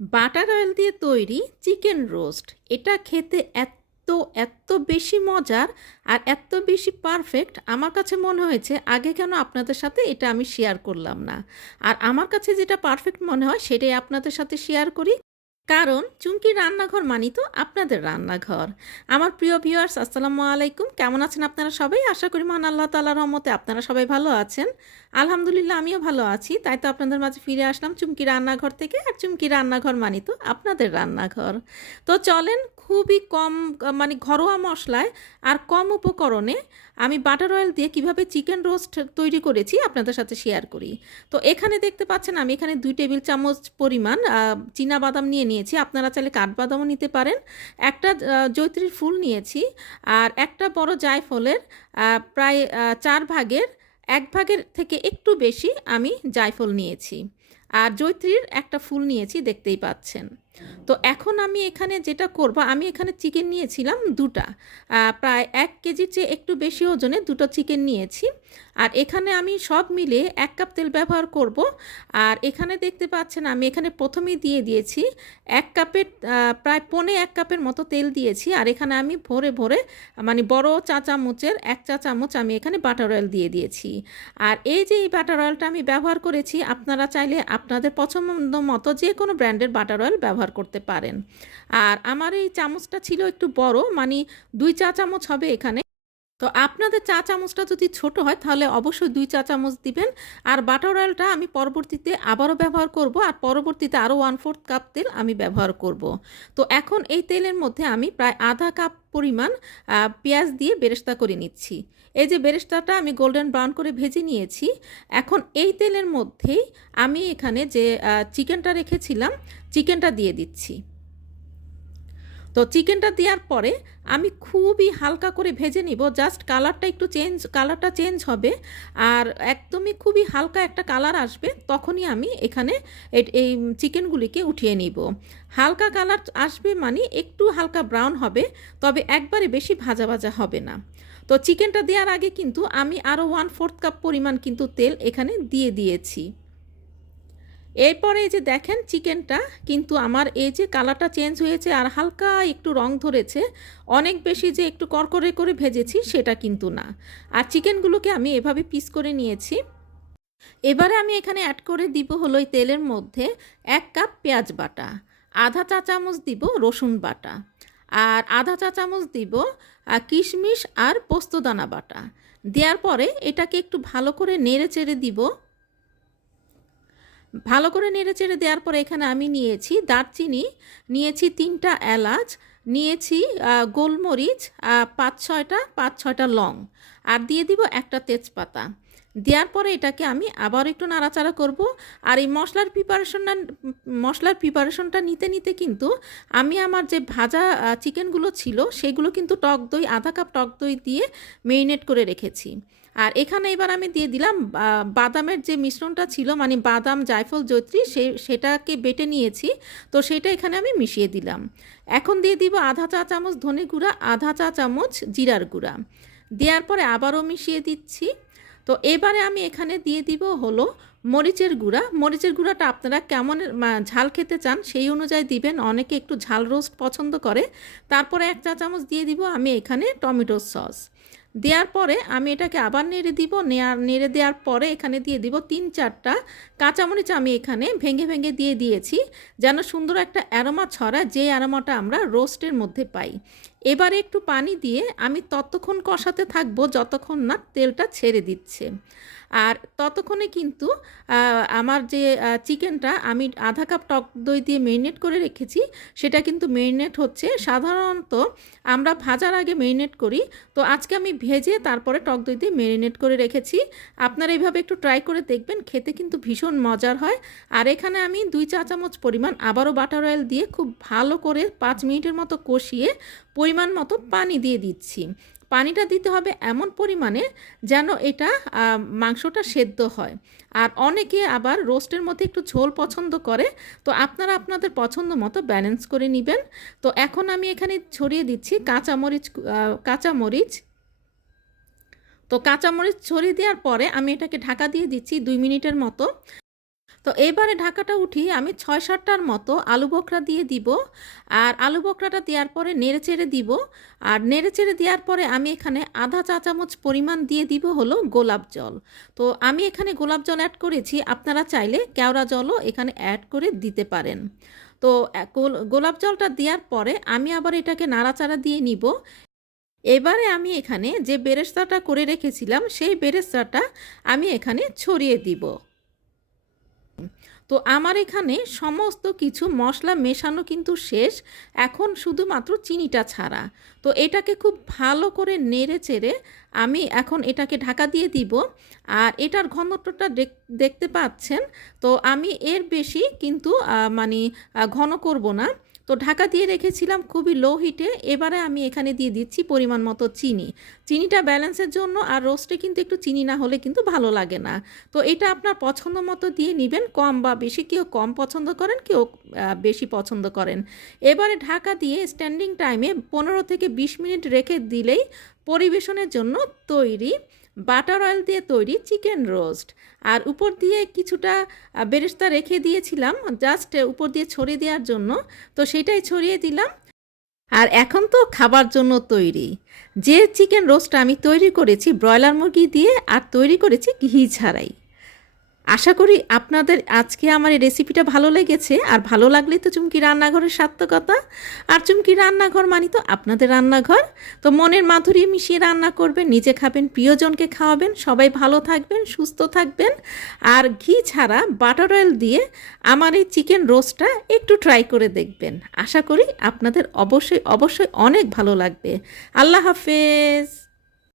Butter oil দিয়ে তৈরি chicken roast. এটা খেতে এত এত বেশি মজার আর এত বেশি পারফেক্ট, আমার কাছে মনে হয়েছে আগে কেন আপনাদের সাথে এটা আমি শেয়ার করলাম না। আর আমার কাছে যেটা পারফেক্ট মনে হয়, সেটাই আপনাদের সাথে শেয়ার করি। কারণ চুমকি রান্নাঘর মানি তো আপনাদের রান্নাঘর। আমার প্রিয় ভিউয়ার্স আসসালামু আলাইকুম। কেমন আছেন আপনারা সবাই? আশা করি মহান আল্লাহ তালার রহমতে আপনারা সবাই ভালো আছেন। আলহামদুলিল্লাহ, আমিও ভালো আছি। তাই তো আপনাদের মাঝে ফিরে আসলাম চুমকি রান্নাঘর থেকে। আর চুমকি রান্নাঘর মানি তো আপনাদের রান্নাঘর। তো চলেন খুবই কম মানে ঘরোয়া মশলায় আর কম উপকরণে আমি বাটার অয়েল দিয়ে কীভাবে চিকেন রোস্ট তৈরি করেছি আপনাদের সাথে শেয়ার করি। তো এখানে দেখতে পাচ্ছেন আমি এখানে দুই টেবিল চামচ পরিমাণ চীনা বাদাম নিয়ে নিয়েছি। আপনারা চাইলে কাঠবাদামও নিতে পারেন। একটা জৈত্রীর ফুল নিয়েছি আর একটা বড় জায়ফলের প্রায় চার ভাগের, এক ভাগের থেকে একটু বেশি আমি জায়ফল নিয়েছি। আর জৈত্রীর একটা ফুল নিয়েছি, দেখতেই পাচ্ছেন। তো এখন আমি এখানে যেটা করব, আমি এখানে চিকেন নিয়েছিলাম দুটা। প্রায় এক কেজির চেয়ে একটু বেশি ওজনে দুটো চিকেন নিয়েছি। আর এখানে আমি সব মিলে এক কাপ তেল ব্যবহার করব। আর এখানে দেখতে পাচ্ছেন আমি এখানে প্রথমেই দিয়ে দিয়েছি এক কাপের প্রায় পনে এক কাপের মতো তেল দিয়েছি। আর এখানে আমি ভরে ভরে মানে বড় চা চামচের এক চা চামচ আমি এখানে বাটার অয়েল দিয়ে দিয়েছি। আর এই যে এই বাটার অয়েলটা আমি ব্যবহার করেছি, আপনারা চাইলে আপনাদের পছন্দ মতো যে কোনো ব্র্যান্ডের বাটার অয়েল ব্যবহার করতে পারেন। আর আমার এই চামচটা ছিল একটু বড় মানে দুই চা চামচ হবে এখানে। তো আপনাদের চা চামচটা যদি ছোট হয়, তাহলে অবশ্যই দুই চা চামচ দিবেন। আর বাটার অয়েলটা আমি পরবর্তীতে আবারও ব্যবহার করব, আর পরবর্তীতে আরও ওয়ান ফোর্থ কাপ তেল আমি ব্যবহার করব। তো এখন এই তেলের মধ্যে আমি প্রায় আধা কাপ পরিমাণ পেঁয়াজ দিয়ে বেরেস্তা করে নিচ্ছি। এই যে বেরেস্তাটা আমি গোল্ডেন ব্রাউন করে ভেজে নিয়েছি, এখন এই তেলের মধ্যেই আমি এখানে যে চিকেনটা রেখেছিলাম চিকেনটা দিয়ে দিচ্ছি। তো চিকেনটা দেওয়ার পরে আমি খুবই হালকা করে ভেজে নিব। জাস্ট কালারটা একটু চেঞ্জ, কালারটা চেঞ্জ হবে আর একদমই খুবই হালকা একটা কালার আসবে তখনই আমি এখানে এই চিকেনগুলিকে উঠিয়ে নিব। হালকা কালার আসবে মানে একটু হালকা ব্রাউন হবে, তবে একবারে বেশি ভাজা ভাজা হবে না। তো চিকেনটা দেওয়ার আগে কিন্তু আমি আরও ওয়ান ফোর্থ কাপ পরিমাণ কিন্তু তেল এখানে দিয়ে দিয়েছি। এরপরে এই যে দেখেন চিকেনটা, কিন্তু আমার এই যে কালারটা চেঞ্জ হয়েছে আর হালকা একটু রং ধরেছে, অনেক বেশি যে একটু করকরে করে ভেজেছি সেটা কিন্তু না। আর চিকেনগুলোকে আমি এভাবে পিস করে নিয়েছি। এবারে আমি এখানে অ্যাড করে দিব হলো এই তেলের মধ্যে এক কাপ পেঁয়াজ বাটা, আধা চা চামচ দিব রসুন বাটা, আর আধা চা চামচ দিব কিশমিশ আর পোস্তদানা বাটা। দেওয়ার পরে এটাকে একটু ভালো করে নেড়ে চেড়ে দিব। ভালো করে নেড়ে চেড়ে দেওয়ার পরে এখানে আমি নিয়েছি দারচিনি, নিয়েছি তিনটা এলাচ, নিয়েছি গোলমরিচ পাঁচ ছয়টা পাঁচ ছয়টা লং আর দিয়ে দিব একটা তেজপাতা। দেওয়ার পরে এটাকে আমি আবার একটু নাড়াচাড়া করব আর এই মশলার প্রিপারেশনটা মশলার প্রিপারেশনটা নিতে নিতে কিন্তু আমি আমার যে ভাজা চিকেনগুলো ছিল সেগুলো কিন্তু টক দই, আধা কাপ টক দই দিয়ে মেরিনেট করে রেখেছি। আর এখানে এবার আমি দিয়ে দিলাম বাদামের যে মিশ্রণটা ছিল মানে বাদাম, জায়ফল জৈত্রী সে, সেটাকে বেটে নিয়েছি। তো সেটা এখানে আমি মিশিয়ে দিলাম। এখন দিয়ে দিব আধা চা চামচ ধনে গুঁড়া, আধা চা চামচ জিরার গুঁড়া। দেওয়ার পরে আবারও মিশিয়ে দিচ্ছি। তো এবারে আমি এখানে দিয়ে দিব হলো মরিচের গুঁড়া। মরিচের গুঁড়াটা আপনারা কেমন ঝাল খেতে চান সেই অনুযায়ী দিবেন। অনেকে একটু ঝাল রোস্ট পছন্দ করে। তারপরে এক চা চামচ দিয়ে দিব আমি এখানে টমেটো সস। দেওয়ার পরে আমি এটাকে আবার নেড়ে দিব, নেয়ার, নেড়ে দেওয়ার পরে এখানে দিয়ে দিব তিন চারটা কাঁচামরিচ আমি এখানে ভেঙে ভেঙে দিয়ে দিয়েছি, যেন সুন্দর একটা অ্যারোমা ছড়া যে অ্যারোমাটা আমরা রোস্টের মধ্যে পাই। এবারে একটু পানি দিয়ে আমি ততক্ষণ কষাতে থাকব যতক্ষণ না তেলটা ছেড়ে দিচ্ছে। আর ততক্ষণে কিন্তু আমার যে চিকেনটা আমি আধা কাপ টক দই দিয়ে মেরিনেট করে রেখেছি, সেটা কিন্তু মেরিনেট হচ্ছে। সাধারণত আমরা ভাজার আগে মেরিনেট করি, তো আজকে আমি ভেজে তারপরে টক দই দিয়ে মেরিনেট করে রেখেছি। আপনারা এইভাবে একটু ট্রাই করে দেখবেন, খেতে কিন্তু ভীষণ মজার হয়। আর এখানে আমি দুই চা চামচ পরিমাণ আবারও বাটার অয়েল দিয়ে খুব ভালো করে পাঁচ মিনিটের মতো কষিয়ে পরিমাণ মতো পানি দিয়ে দিচ্ছি। পানিটা দিতে হবে এমন পরিমাণে যেন এটা মাংসটা সেদ্ধ হয়। আর অনেকে আবার রোস্টের মধ্যে একটু ঝোল পছন্দ করে, তো আপনারা আপনাদের পছন্দ মতো ব্যালেন্স করে নেবেন। তো এখন আমি এখানে ছড়িয়ে দিচ্ছি কাঁচামরিচ কাঁচামরিচ। তো কাঁচামরিচ ছড়িয়ে দেওয়ার পরে আমি এটাকে ঢাকা দিয়ে দিচ্ছি দুই মিনিটের মতো। তো এবারে ঢাকাটা উঠিয়ে আমি ছয় সাতটার মতো আলু বকরা দিয়ে দিব। আর আলু বকরাটা দেওয়ার পরে নেড়ে চেড়ে দিব। আর নেড়ে চেড়ে দেওয়ার পরে আমি এখানে আধা চা চামচ পরিমাণ দিয়ে দিব হলো গোলাপ জল। তো আমি এখানে গোলাপ জল অ্যাড করেছি, আপনারা চাইলে কেওড়া জলও এখানে অ্যাড করে দিতে পারেন। তো গোলাপ জলটা দেওয়ার পরে আমি আবার এটাকে নাড়াচাড়া দিয়ে নিব। এবারে আমি এখানে যে বেরেস্তাটা করে রেখেছিলাম, সেই বেরেস্তাটা আমি এখানে ছড়িয়ে দিব। তো আমার এখানে সমস্ত কিছু মশলা মেশানো কিন্তু শেষ, এখন শুধুমাত্র চিনিটা ছাড়া। তো এটাকে খুব ভালো করে নেড়ে চেড়ে আমি এখন এটাকে ঢাকা দিয়ে দিব। আর এটার ঘনত্বটা দেখ- দেখতে পাচ্ছেন? তো আমি এর বেশি কিন্তু মানে ঘন করব না। তো ঢাকা দিয়ে রেখেছিলাম খুবই লো হিটে এবারে আমি এখানে দিয়ে দিচ্ছি পরিমাণ মতো চিনি। চিনিটা ব্যালেন্সের জন্য আর রোস্টে কিন্তু একটু চিনি না হলে কিন্তু ভালো লাগে না। তো এটা আপনার পছন্দ মতো দিয়ে নেবেন। কম বা বেশি কেউ কম পছন্দ করেন, কেউ বেশি পছন্দ করেন। এবারে ঢাকা দিয়ে স্ট্যান্ডিং টাইমে পনেরো থেকে বিশ মিনিট রেখে দিলেই পরিবেশনের জন্য তৈরি বাটার অয়েল দিয়ে তৈরি চিকেন রোস্ট। আর উপর দিয়ে কিছুটা বেরেস্তা রেখে দিয়েছিলাম, জাস্ট উপর দিয়ে ছড়িয়ে দেওয়ার জন্য। তো সেটাই ছড়িয়ে দিলাম। আর এখন তো খাবার জন্য তৈরি। যে চিকেন রোস্টটা আমি তৈরি করেছি, ব্রয়লার মুরগি দিয়ে, আর তৈরি করেছি ঘি ছাড়াই। আশা করি আপনাদের আজকে আমার এই রেসিপিটা ভালো লেগেছে। আর ভালো লাগলে তো চুমকি রান্নাঘরের সার্থকতা। আর চুমকি রান্নাঘর মানি তো আপনাদের রান্নাঘর। তো মনের মাধুরী মিশিয়ে রান্না করবেন, নিজে খাবেন, প্রিয়জনকে খাওয়াবেন, সবাই ভালো থাকবেন, সুস্থ থাকবেন। আর ঘি ছাড়া বাটার অয়েল দিয়ে আমার এই চিকেন রোস্টটা একটু ট্রাই করে দেখবেন। আশা করি আপনাদের অবশ্যই অবশ্যই অনেক ভালো লাগবে। আল্লাহ হাফেজ।